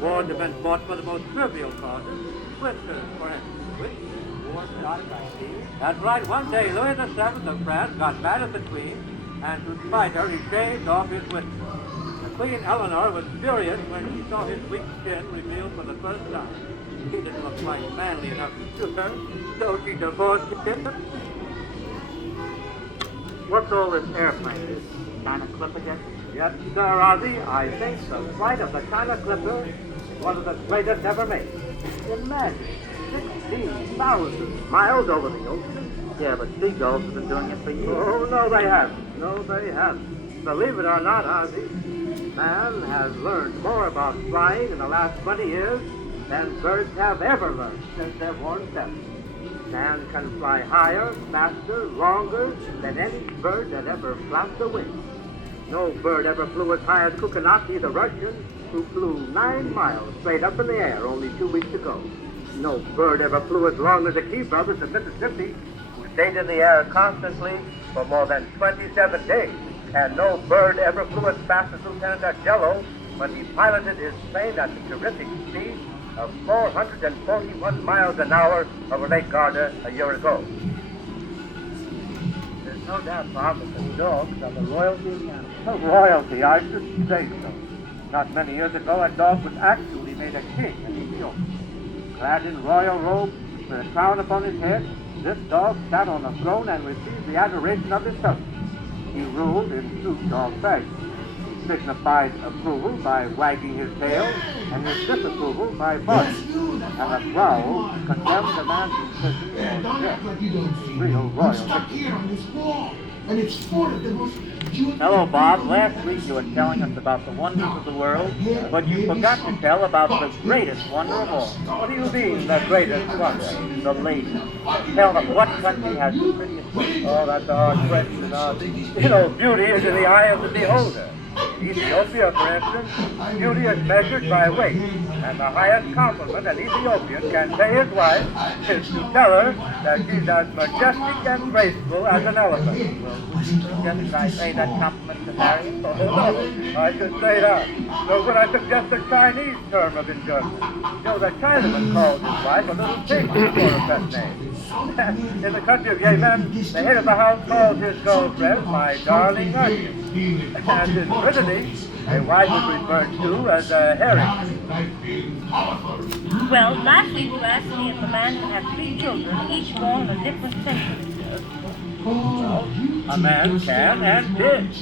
Wars have been fought for the most trivial causes. Blisters, for instance, which war started by sea. That's right. One day, Louis VII of France got mad at the Queen, and to spite her, he shaved off his whiskers. The Queen Eleanor was furious when she saw his weak chin revealed for the first time. He didn't look quite manly enough to suit her, so she divorced him. What's all this airplane? China Clipper again? Yes, Sir Ozzy, I think the flight of the China Clipper is one of the greatest ever made. Imagine, 16,000 miles over the ocean. Yeah, but seagulls have been doing it for years. Oh, no, they haven't. No, they haven't. Believe it or not, Ozzy, man has learned more about flying in the last 20 years than birds have ever learned since they're born seven. Man can fly higher, faster, longer than any bird that ever flapped the wings. No bird ever flew as high as Kukanaki, the Russian, who flew 9 miles straight up in the air only 2 weeks ago. No bird ever flew as long as the Key Brothers of Mississippi, who stayed in the air constantly for more than 27 days. And no bird ever flew as fast as Lieutenant Agello when he piloted his plane at the terrific speed of 441 miles an hour over Lake Garda a year ago. There's no doubt, Bob, that the dogs are the royalty of Canada. Royalty, I should say so. Not many years ago, a dog was actually made a king in Ethiopia. Clad in royal robes, with a crown upon his head, this dog sat on a throne and received the adoration of his subjects. He ruled in true dog fashion. He signified approval by wagging his tail, and his disapproval by barking. And a growl condemned the man to prison or death. Real royal. And it's full of the most beautiful. Hello, Bob. Last week you were telling us about the wonders of the world, but you forgot to tell about the greatest wonder of all. What do you mean, the greatest wonder? The lady. Tell them what country has the prettiest women. Oh, that's a hard question, You know, beauty is in the eye of the beholder. Ethiopia, for instance, beauty is measured by weight, and the highest compliment an Ethiopian can pay his wife is to tell her that she's as majestic and graceful as an elephant. Well, would you suggest I pay that compliment to Mary? Oh, no, I should say that. So would I suggest a Chinese term of endearment? You know, the Chinaman calls his wife a little pig for a pet name. In the country of Yemen, the head of the house calls his girlfriend my darling onion. And in Brittany, a wife is referred to as a herring. Well, last week you asked me if a man can have 3 children, each born in a different century. Well, a man can and did.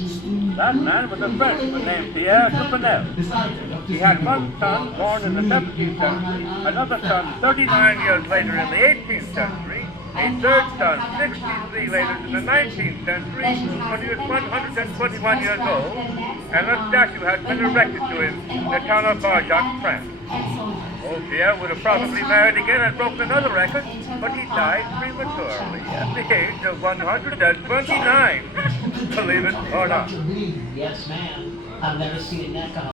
That man was a Frenchman named Pierre Dupanel. He had one son born in the 17th century, another son 39 years later in the 18th century, a third son 63 later in the 19th century, when he was 121 years old, and a statue has been erected to him in the town of Barjac, France. Old Pierre would have probably married again and broken another record, but he died prematurely at the age of 129. Believe it or not. Yes, ma'am. I've never seen a neck on